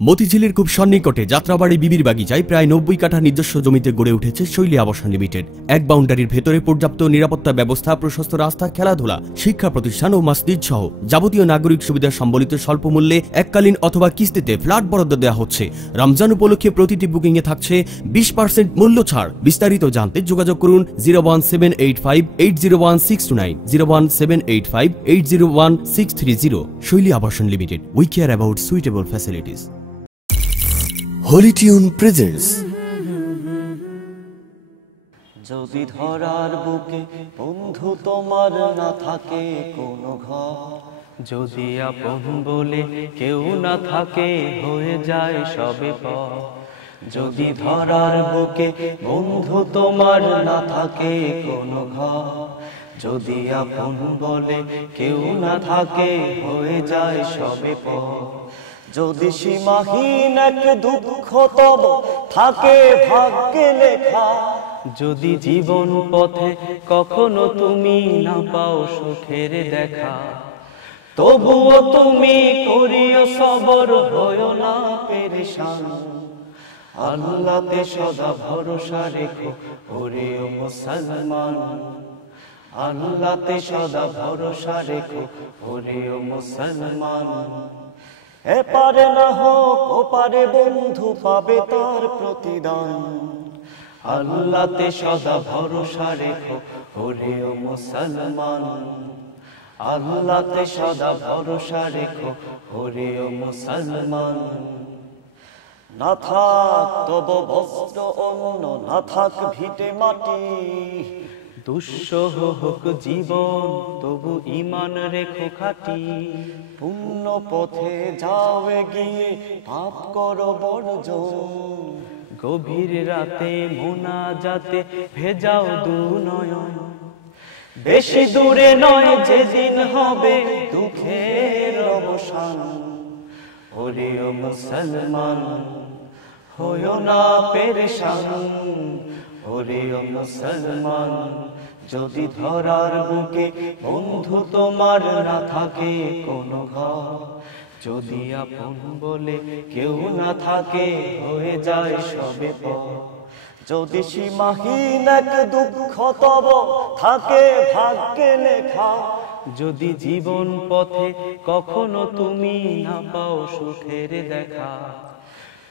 মতিঝিলের খুব সন্নিকটে যাত্রাবাড়ি বিবির বাগিচায় প্রায় 90 কাঠা নিজস্ব জমিতে গড়ে উঠেছে শৈলী আবাসন লিমিটেড। এক বাউন্ডারির ভেতরে পর্যাপ্ত নিরাপত্তা ব্যবস্থা, প্রশস্ত রাস্তা, খেলাধুলা, শিক্ষা প্রতিষ্ঠান ও মসজিদ সহ যাবতীয় নাগরিক সুবিধা সম্বলিত স্বল্প মূল্যে এককালীন অথবা কিস্তিতে ফ্ল্যাট বরাদ্দ দেওয়া হচ্ছে। রমজান উপলক্ষে প্রতিটি বুকিং এ থাকছে 20% মূল্য ছাড়। বিস্তারিত জানতে যোগাযোগ করুন 01785801629, 01785801630। Shoily Abashon limited, we care about suitable facilities. Holy Tune presents. যদি ধরার বুকে বন্ধু তোমার না থাকে কোনো ঘর, যদি আপন বলে কেউ না থাকে হয়ে যায় সবে পর। যদি ধরার বুকে বন্ধু তোমার না থাকে কোনো ঘর, যদি আপন বলে কেউ না থাকে হয়ে যায় সবে পর। যদি সীমাহীন এক দুঃখ তব থাকে ভাগ্যে লেখা, যদি জীবন পথে কখনো তুমি না পাও সুখের দেখা, তবুও তুমি করিও সবর, হয়ো না পেরেশান। আল্লাহতে সদা ভরসা রেখো ওরে ও মুসলমান, আল্লাহতে সদা ভরসা রেখো ওরে ও মুসলমান। এপারে না হোক ওপারে বন্ধু পাবে তার প্রতিদান, আল্লাহতে সদা ভরসা রেখো ওরে ও মুসলমান, আল্লাহতে সদা ভরসা রেখো ওরে ও মুসলমান। না থাক তব বস্ত্র অন্ন, না থাক ভিটে মাটি, দুঃসহ হোক জীবন তবু ঈমান রেখো খাঁটি। পুণ্য পথে যাও এগিয়ে পাপ করো বর্জন, গভীর রাতে মোনাজাতে ভেজাও দুনয়ন। বেশি দূরে নয় যেদিন হবে দুঃখের অবসান। ওরে ও মুসলমান হয়ো না পেরেশান, ওরে ও মুসলমান। যদি ধরার বুকে বন্ধু তোমার না থাকে কোনো ঘর, যদি আপন বলে কেউ না থাকে হয়ে যায় সবে পর। যদি সীমাহীন এক দুঃখ তব থাকে ভাগ্যে লেখা, যদি জীবন পথে কখনো তুমি না পাও সুখের দেখা,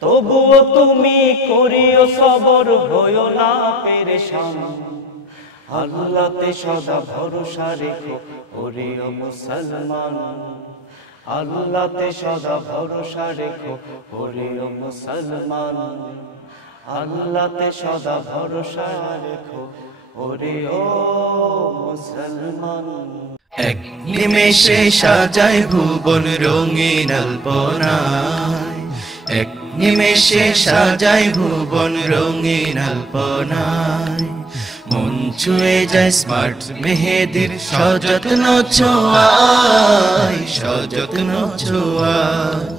তবুও তুমি করিও সবর, হয়ো না পেরেশান। আল্লাহতে সদা ভরসা রেখো ওরে ও মুসলমান, আল্লাহতে সদা ভরসা রেখো ওরে ও মুসলমান, আল্লাহতে সদা ভরসা রেখো ওরে ও মুসলমান। এক নিমেষে সাজায় ভুবন রঙিন আলপনায়, এক নিমেষে সাজায় ভুবন রঙিন আলপনায়। মন ছুঁয়ে যায় স্মার্ট মেহেদির সযত্ন ছোঁয়ায়, সযত্ন ছোঁয়ায়।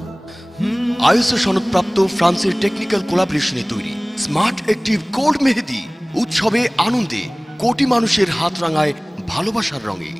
আইএসও সনদপ্রাপ্ত ফ্রান্সের টেকনিক্যাল কোলাবরেশনে তৈরি স্মার্ট অ্যাক্টিভ গোল্ড মেহেদি উৎসবে আনন্দে কোটি মানুষের হাত রাঙায় ভালোবাসার রঙে।